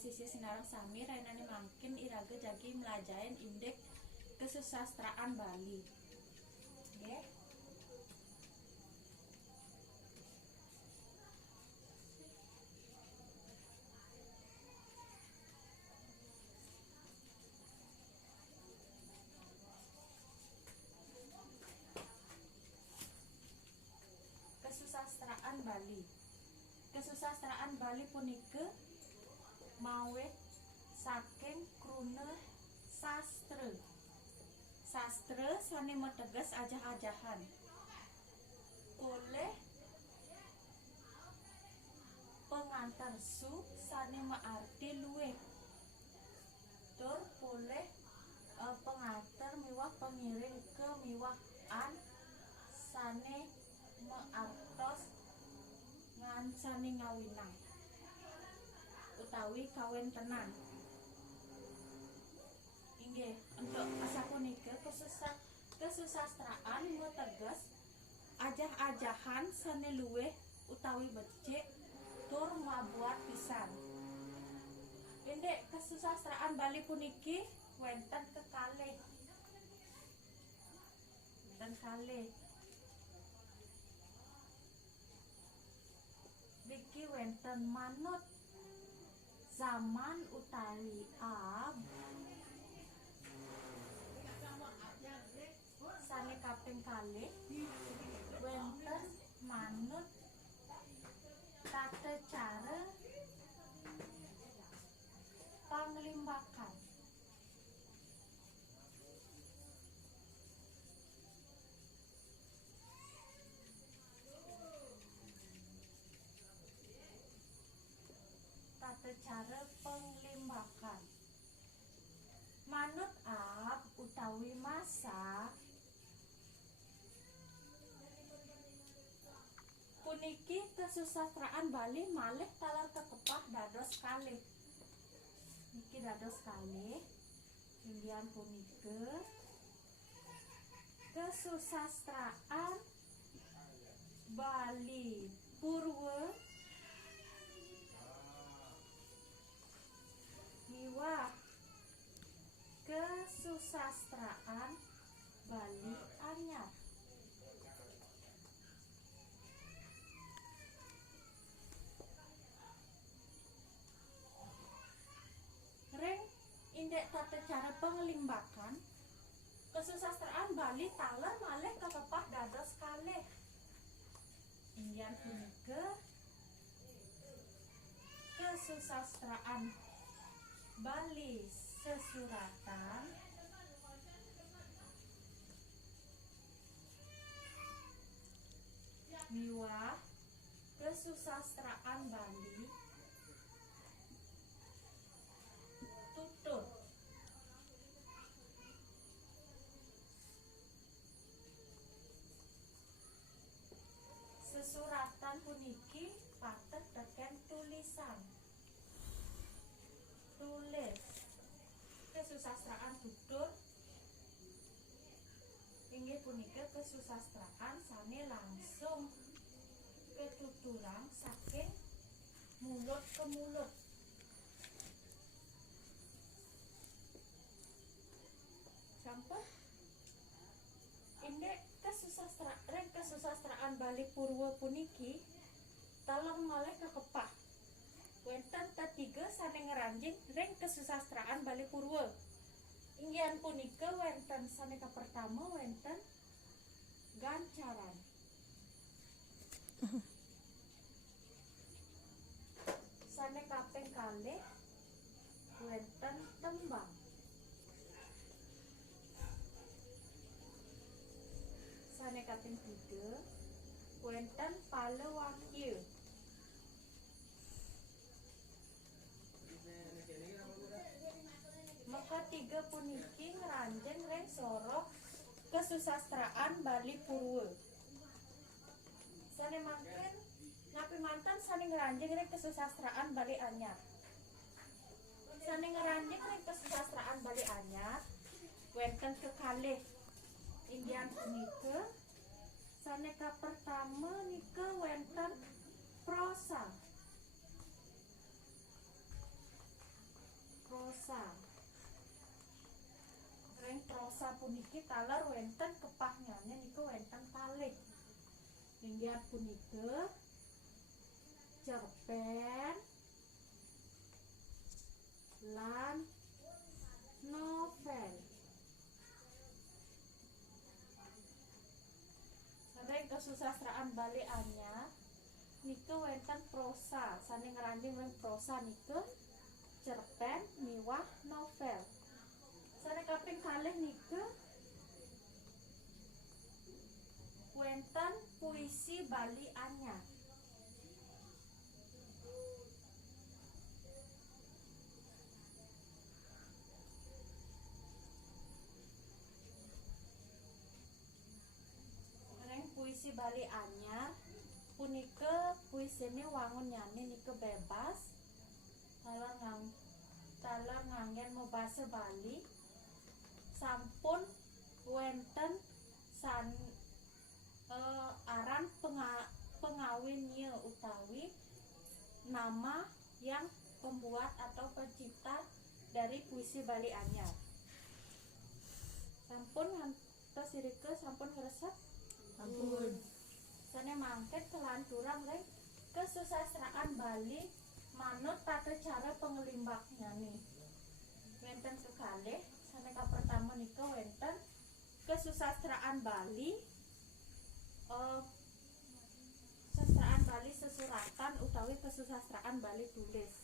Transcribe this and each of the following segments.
Sisi Sinarang Sami Rainani Mangkin Iraga Jagi Melajain Indeks Kesusastraan Bali. Nggih. Kesusastraan Bali. Kesusastraan Bali punika mawe saking krune sastra. Sastra sane meteges ajah-ajahan. Oleh pengantar su sane mearti luwih. Tur oleh pengantar miwah pengiring ke miwah an sane meartos ngan sane ngawinang utawi kawentenan. Inggih, untuk asapunika kesusastraan meteges ajah-ajahan sane luwih utawi becik tur mabuat pisan. Indek kesusastraan Bali puniki wenten kekalih. Dan kalih niki wenten manut zaman utawi ab sane kaping kalih wenten manut tata cara panglimbakan. Tata cara penglimbakan manut ab utawi masa puniki kesusastraan Bali malih talar kekepah dados kalih. Niki dados kalih indian punika kesusastraan Bali Purwa miwah kesusastraan Bali Anyar. Ring indek tata cara penglimbakan kesusastraan Bali taler malih kekepah dados kalih. Indian punika kesusastraan Bali Sesuratan miwah kesusastraan Bali tutur. Sesuratan puniki pathet teken tulisan. Tulis kesusastraan tutur inggih punika kesusastraan sane langsung ketuturan saking mulut ke mulut. Sampun indek kesusastraan Bali Purwa puniki talang malih kekepah wenten ketiga sane ngeranjing ring kesusastraan Bali Purwa. Inggihan punika wenten sane kapertama wenten gancaran. Sane kaping kalih wenten tembang. Sane kaping 3 wenten palawakya. Maka 3 puniki ngranjing ring sorok kesusastraan Bali Purwa. Sane mangken ngapi mantan sane ngranjing ring kesusastraan Bali Anyar. Sane ngranjing ring kesusastraan Bali Anyar wenten kekalih. Indian punika sane kapertama nika wenten prosa. prosa puniki taler wenten kepahnyane niku wenten kalih. Inggih punika cerpen lan novel. Sareng kesusastraan Bali Anyar niku wenten prosa, saning ngranjing ring prosa niku cerpen miwah novel. Sareng kaping kalih niku wenten puisi Bali Anyar. Puisi Bali Anyar punika puisine wangun nyanyi niku bebas taler nganggen mubasa Bali sampun wenten aran pengawinnya utawi nama yang pembuat atau pencipta dari puisi Bali Anyar. Sampun hantos sirike sampun ngresep. Ampun. Sane mangket kelanturan rek kesusastraan Bali manut tata cara pengelimbaknya nih. Wenten kekalih sane ka pertama nika wenten kesusastraan Bali sastraan Bali sesuratan utawi kesusastraan Bali tulis.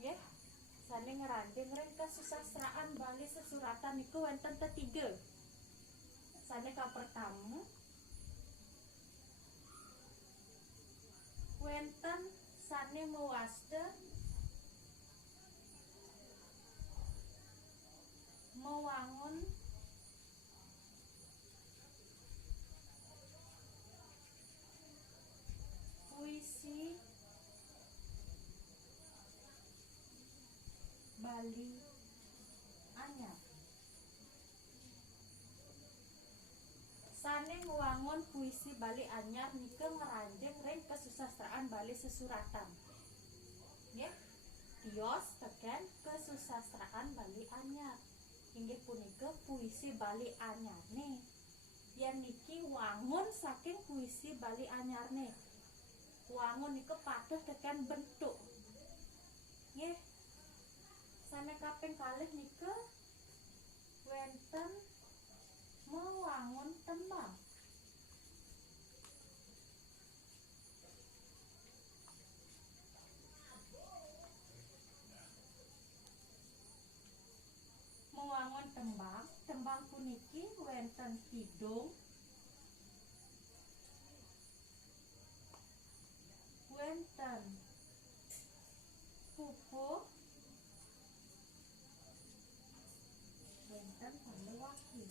Nggih. Sane ngranjing rek kesusastraan Bali sesuratan niku wenten ketiga. Sane ka pertama wenten sane mewasta mewangun puisi Bali Anyar. Sane ngwangun puisi Bali Anyar nika ngranjing ring kesusastraan Bali sesuratan. Nggih. Tios teken kesusastraan Bali Anyar. Inggih punika puisi Bali Anyar nih. Yen niki wangun saking puisi Bali Anyar nih. Wangun niku padha teken bentuk. Nggih. Sane kaping kalih nika wenten mewangun tembang. Mewangun tembang, tembang puniki wenten kidung, wenten pupuh, wenten pamewaki.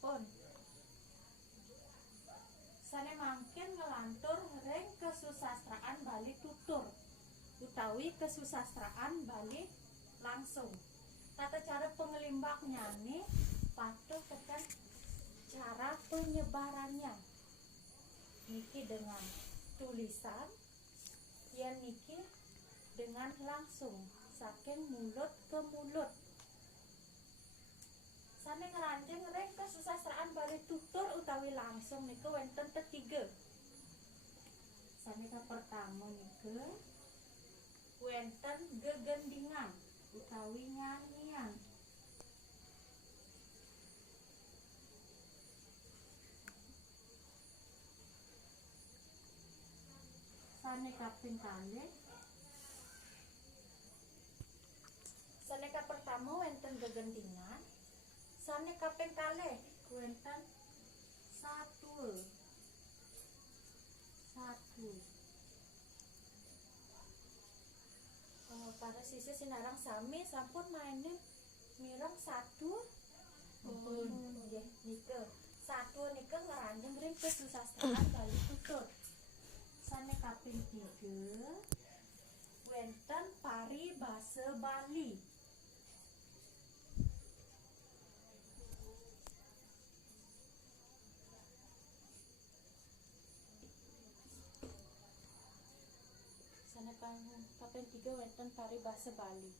Pun sane mangkin ngelantur ring kesusastraan Bali tutur utawi kesusastraan Bali langsung. Tata cara pengelimbaknya nih patuh tekan cara penyebarannya. Niki dengan tulisan, ya niki dengan langsung saking mulut ke mulut. Sane ngranjing ring kesusastraan Bali tutur utawi langsung niku wenten ketiga. Sane ka pertama niku wenten gegendingan utawi nyanyian. Sane kaping kalih sane ka pertama wenten gegendingan. Sane kaping kalih wenten satu. Para siswa sinarang sami sampun mainin mireng satu. Nggih nika. Satu nika ngranjing ring kesusastraan Bali tutur. Sane kaping 3 wenten paribasa Bali. Sane yang kaping 3 wonten paribasa Bali.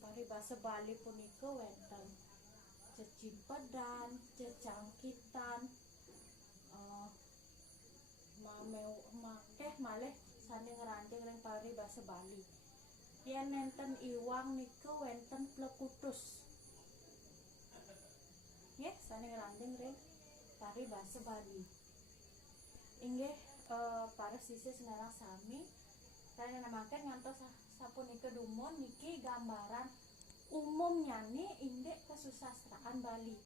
Paribasa Bali punika wonten cecimpedan, cecangkitan, makeh malih saning ngranjing ring paribasa Bali. Yen nenten iwang nika wonten plekutus. Nggih, saning ngranjing ring paribasa Bali. Inggih para siswa senarang sami saya namaken ngantos sapunika dumun niki gambaran umum nyani indek kesusastraan Bali.